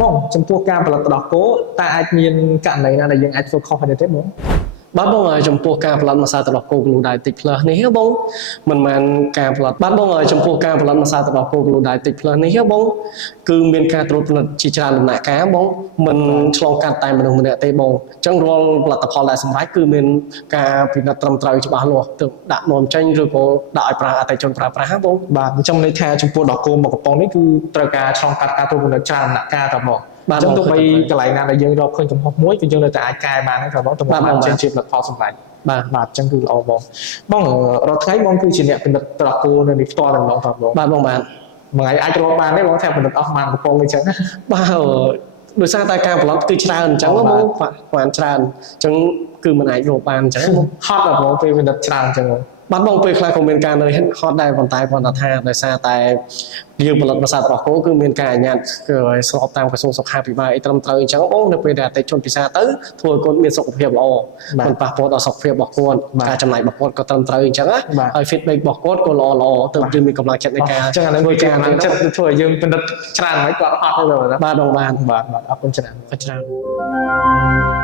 បងចំពោះការផលិតដោះគោតើអាចមានករណីណាដែលយើងអាចធ្វើខុសហើយទេបងបាទបងចំពោះការផលិតម្សៅទឹកដោះគោ Blue Diamond Plus នេះបងមិនមែនការផលិតបាទបងចំពោះការផលិតម្សៅទឹកដោះគោ Blue Diamond Plus នេះបងគឺមានការត្រួតពិនិត្យជាច្រើនដំណាក់កាលបងមិនឆ្លងកាត់តែមនុស្សម្នាក់ទេបងអញ្ចឹងរាល់ផលិតផលដែលសម្រេចគឺមានការពិនិត្យត្រឹមត្រូវច្បាស់លាស់ទើបដាក់នាំចេញឬក៏ដាក់ឲ្យប្រើអតិថិជនប្រើប្រាស់បងបាទអញ្ចឹងន័យថាចំពោះដោះគោមួយកំប៉ុងនេះគឺត្រូវការឆ្លងកាត់ការត្រួតពិនិត្យច្រើនដំណាក់កាលតើបងបាទអញ្ចឹងទោះបីកន្លែងណាដែលយើងរកឃើញកំហុសមួយគឺយើងនៅតែអាចកែបានហ្នឹងតើបងទៅបានចេញជាផលិតផលសម្រេចបាទអញ្ចឹងគឺល្អបងរាល់ថ្ងៃបងគឺជាអ្នកពិនិត្យដោះគោនៅនេះផ្ទាល់តែម្ដងតើបងបាទបងបាទមួយថ្ងៃអាចរកបានទេបងថាពិនិត្យអស់ប្រហែលកំប៉ុងអញ្ចឹងបាទដោយសារតែការផលិតគឺច្រើនអញ្ចឹងបងបានច្រើនអញ្ចឹងគឺមិនអាចរកបានអញ្ចឹងហត់ដល់បងពេលពិនិត្យច្រើនអញ្ចឹងបាទបងពេលខ្លះក៏មានការនៅហត់ដែរប៉ុន្តែគាត់ថាដោយសារតែយើងផលិតម្សៅទឹកដោះគោគឺមានការអាជ្ញាគឺស្របតាមក្រសួងសុខាភិបាលអីត្រឹមត្រូវអញ្ចឹងបងនៅពេលដែលអតិថិជនពិសាទៅធ្វើឲ្យគាត់មានសុខភាពល្អមិនប៉ះពាល់ដល់សុខភាពរបស់គាត់ការចំណាយរបស់គាត់ក៏ត្រឹមត្រូវអញ្ចឹងហើយ feedback របស់គាត់ក៏ល្អទៅយើងមានកម្លាំងចិត្តនៃការអញ្ចឹងអានេះធ្វើការចិត្តធ្វើឲ្យយើងពិនិត្យច្រើនហើយគាត់អត់ទេបាទបាទបងបាទអរគុណច្រើន